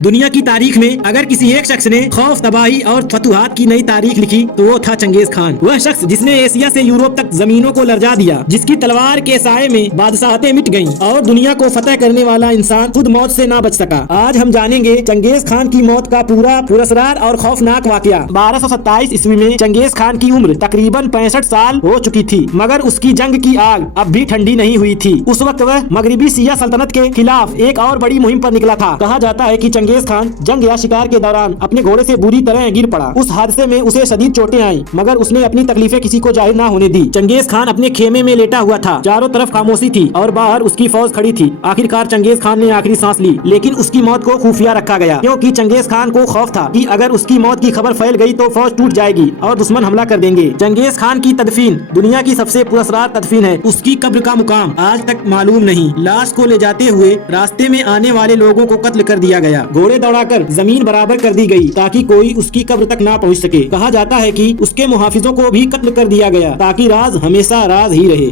दुनिया की तारीख में अगर किसी एक शख्स ने खौफ, तबाही और फतुहात की नई तारीख लिखी तो वो था चंगेज खान। वह शख्स जिसने एशिया से यूरोप तक जमीनों को लर्जा दिया, जिसकी तलवार के साये में बादशाहतें मिट गईं और दुनिया को फतह करने वाला इंसान खुद मौत से ना बच सका। आज हम जानेंगे चंगेज खान की मौत का पूरा पुरस्कार और खौफनाक वाकया। 1227 ईस्वी में चंगेज खान की उम्र तकरीबन 65 साल हो चुकी थी, मगर उसकी जंग की आग अब भी ठंडी नहीं हुई थी। उस वक्त वह मगरिबी सिया सल्तनत के खिलाफ एक और बड़ी मुहिम पर निकला था। कहा जाता है कि चंगेज खान जंग या शिकार के दौरान अपने घोड़े से बुरी तरह गिर पड़ा। उस हादसे में उसे शदीद चोटें आईं, मगर उसने अपनी तकलीफें किसी को जाहिर ना होने दी। चंगेज खान अपने खेमे में लेटा हुआ था, चारों तरफ खामोशी थी और बाहर उसकी फौज खड़ी थी। आखिरकार चंगेज खान ने आखिरी सांस ली, लेकिन उसकी मौत को खुफिया रखा गया, क्योंकि चंगेज खान को खौफ था कि अगर उसकी मौत की खबर फैल गई तो फौज टूट जाएगी और दुश्मन हमला कर देंगे। चंगेज खान की तदफीन दुनिया की सबसे पुरस्कार तदफीन है। उसकी कब्र का मुकाम आज तक मालूम नहीं। लाश को ले जाते हुए रास्ते में आने वाले लोगों को कत्ल कर दिया गया। घोड़े दौड़ाकर जमीन बराबर कर दी गई ताकि कोई उसकी कब्र तक ना पहुंच सके। कहा जाता है कि उसके मुहाफिजों को भी कत्ल कर दिया गया ताकि राज हमेशा राज ही रहे।